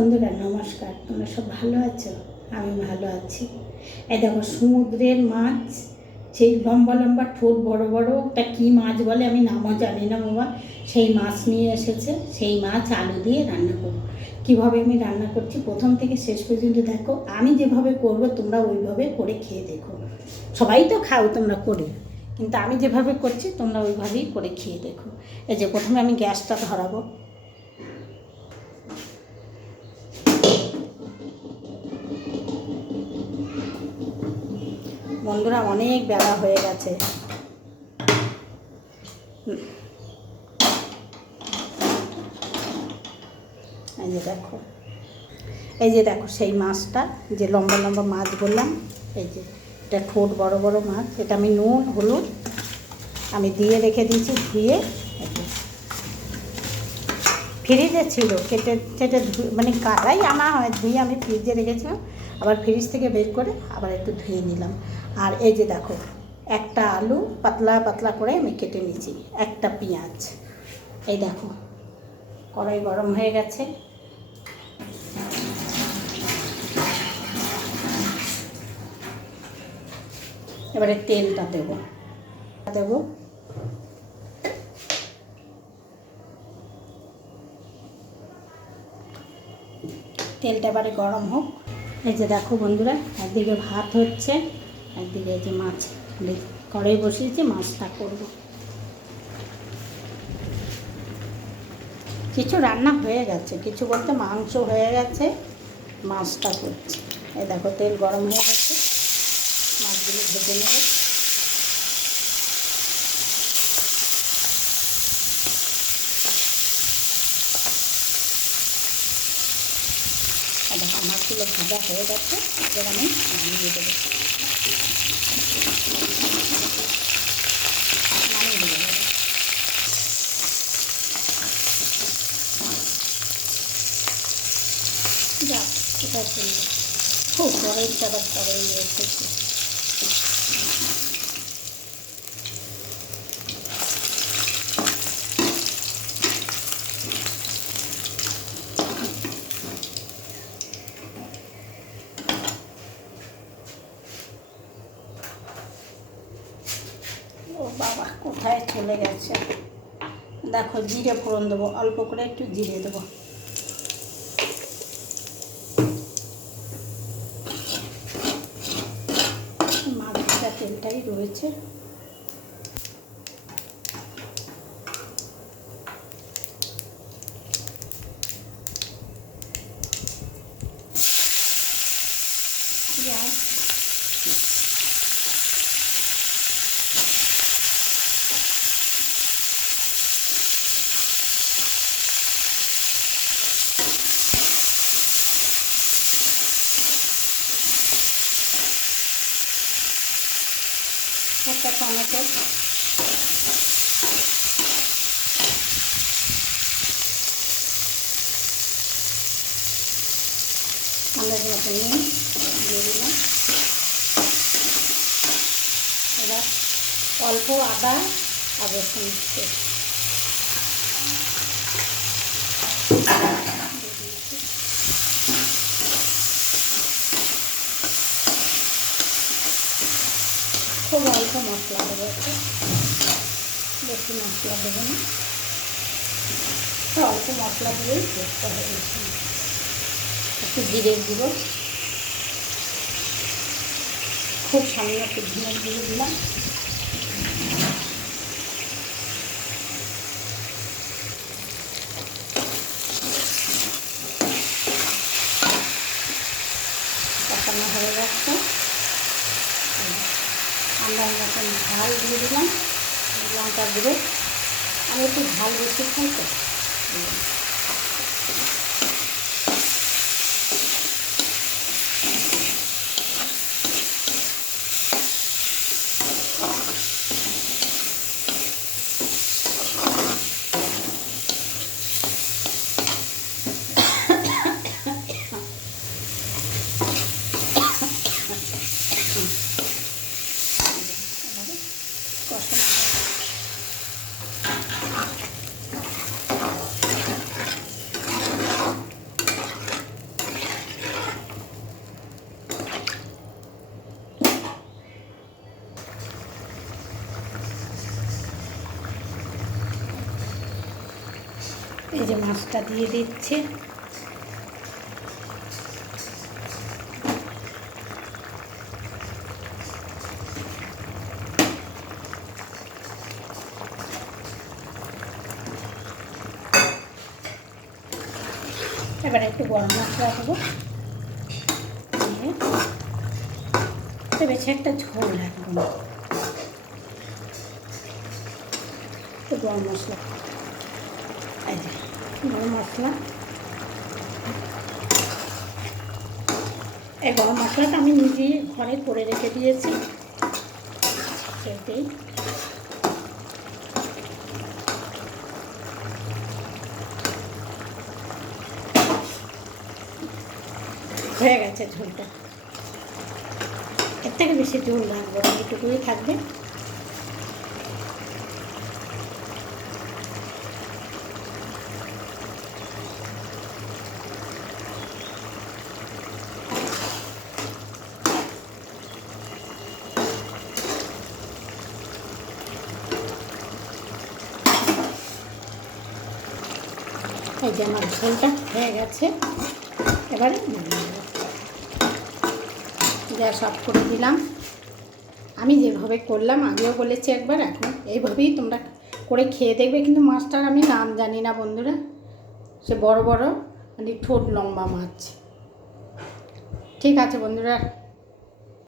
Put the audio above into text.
বন্ধুরা নমস্কার, তোমরা সব ভালো আছো? আমি ভালো আছি। এই দেখো সমুদ্রের মাছ, সেই লম্বা লম্বা ঠোঁট বড় বড়, ওটা কী মাছ বলে আমি নামও জানি না বাবা। সেই মাছ নিয়ে এসেছে, সেই মাছ আলু দিয়ে রান্না করবো। কীভাবে আমি রান্না করছি প্রথম থেকে শেষ পর্যন্ত দেখো। আমি যেভাবে করব তোমরা ওইভাবে করে খেয়ে দেখো। সবাই তো খাও তোমরা করে, কিন্তু আমি যেভাবে করছি তোমরা ওইভাবেই করে খেয়ে দেখো। এই যে প্রথমে আমি গ্যাসটা ধরাবো। বন্ধুরা অনেক বেলা হয়ে গেছে। এই যে দেখো সেই মাছটা, যে লম্বা লম্বা মাছ বললাম, এই যে এটা ঠোঁট বড় বড় মাছ। এটা আমি নুন হলুদ আমি দিয়ে রেখে দিয়েছি, ধুয়ে ফ্রিজে ছিল, কেটে কেটে মানে কাটাই আনা হয়, ধুয়ে আমি ফ্রিজে রেখেছিলাম। আবার ফ্রিজ থেকে বের করে আবার একটু ধুয়ে নিলাম। আর এই যে দেখো একটা আলু পাতলা পাতলা করে আমি কেটে নিয়েছি, একটা পেঁয়াজ। এই দেখো কড়াই গরম হয়ে গেছে। এবারে তেলটা দেবো। তেলটা এবারে গরম হোক। এই যে দেখো বন্ধুরা, একদিকে ভাত হচ্ছে, একদিকে এই যে মাছ কড়াই বসিয়েছি, মাছটা করব। কিছু রান্না হয়ে গেছে, কিছু বলতে মাংস হয়ে গেছে, মাছটা করছি। এই দেখো তেল গরম হয়ে গেছে, মাছগুলো ভেজে নেব। দেখো মাছগুলো ভাজা হয়ে গেছে, এবার আমি নামিয়ে দেবো। যা এটা করবো, খুব কড়াইটা আবার কড়াই এসেছে। ও বাবা কোথায় চলে গেছে। দেখো জিরে ফোড়ন দেবো, অল্প করে একটু জিরে দেবো। মাছ ভাজা তেলটাই রয়েছে। পেঁয়াজ, একটা টমেটো, আন্দাজ মতো নিয়ে দিয়ে দিলাম। এবার অল্প আদা আর রসুন পেস্ট খুব অল্প মশলা দেবো, একটু বেশি মশলা দেবো না, অল্প মশলা দিয়েই পেস্টটা হয়ে গেছে। একটু জিরে গুঁড়ো, খুব সামান্য একটু ধনের গুঁড়ো দিলাম। কষানো হয়ে যাচ্ছে, আমরা মতন ঝাল দিয়ে দিলাম, লঙ্কা গুঁড়ো। আমি একটু ঝাল বেশি খাই তো। যে মাছটা দিয়ে দিচ্ছি। এবার একটু গরম মশলা দেবো, বেশি একটা ঝোল রাখবো না, একটু গরম মশলা, এই যে গরম মশলা। এই গরম মশলাটা আমি নিজেই ঘরে করে রেখে দিয়েছি, সেটাই হয়ে গেছে ঝোলটা। এর থেকে বেশি ঝোল রাখবো না, এইটুকুই থাকবে। এই যে আমার ঝোলটা হয়ে গেছে, এবারে গ্যাস অফ করে দিলাম। আমি যেভাবে করলাম আগেও বলেছি একবার, এখন এইভাবেই তোমরা করে খেয়ে দেখবে। কিন্তু মাছটার আমি নাম জানি না বন্ধুরা, সে বড় বড় মানে ঠোঁট লম্বা মাছ। ঠিক আছে বন্ধুরা।